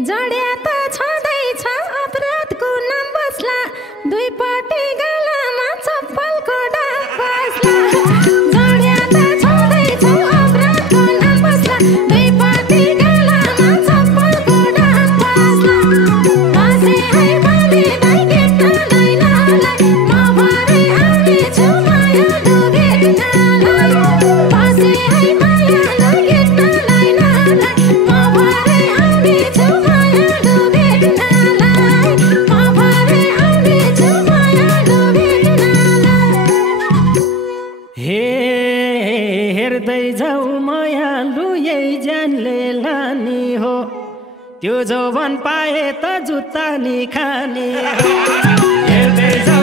जड्या त छँदैछ अपराधको नाम बस्ला दुईपट्टि गालामा चप्पलको डाक बस्ला जड्या त छँदैछ अपराधको नाम बस्ला दुईपट्टि गालामा चप्पलको डाक बस्ला बसे है भने दाइ केटालाई लालाई म भरै आउने छु मायालु भेट्नलाई बसे है मायालु केटालाई लालाई म भरै आउने छु मायालु भेट्नलाई म भरै आउने छु मायालु भेट्नलाई हे हेर्दै जाऊ मायालु यही ज्यानले लाने हो त्यो जौवन पाए त जुत्ता नि खाने हो हेर्दै जाऊ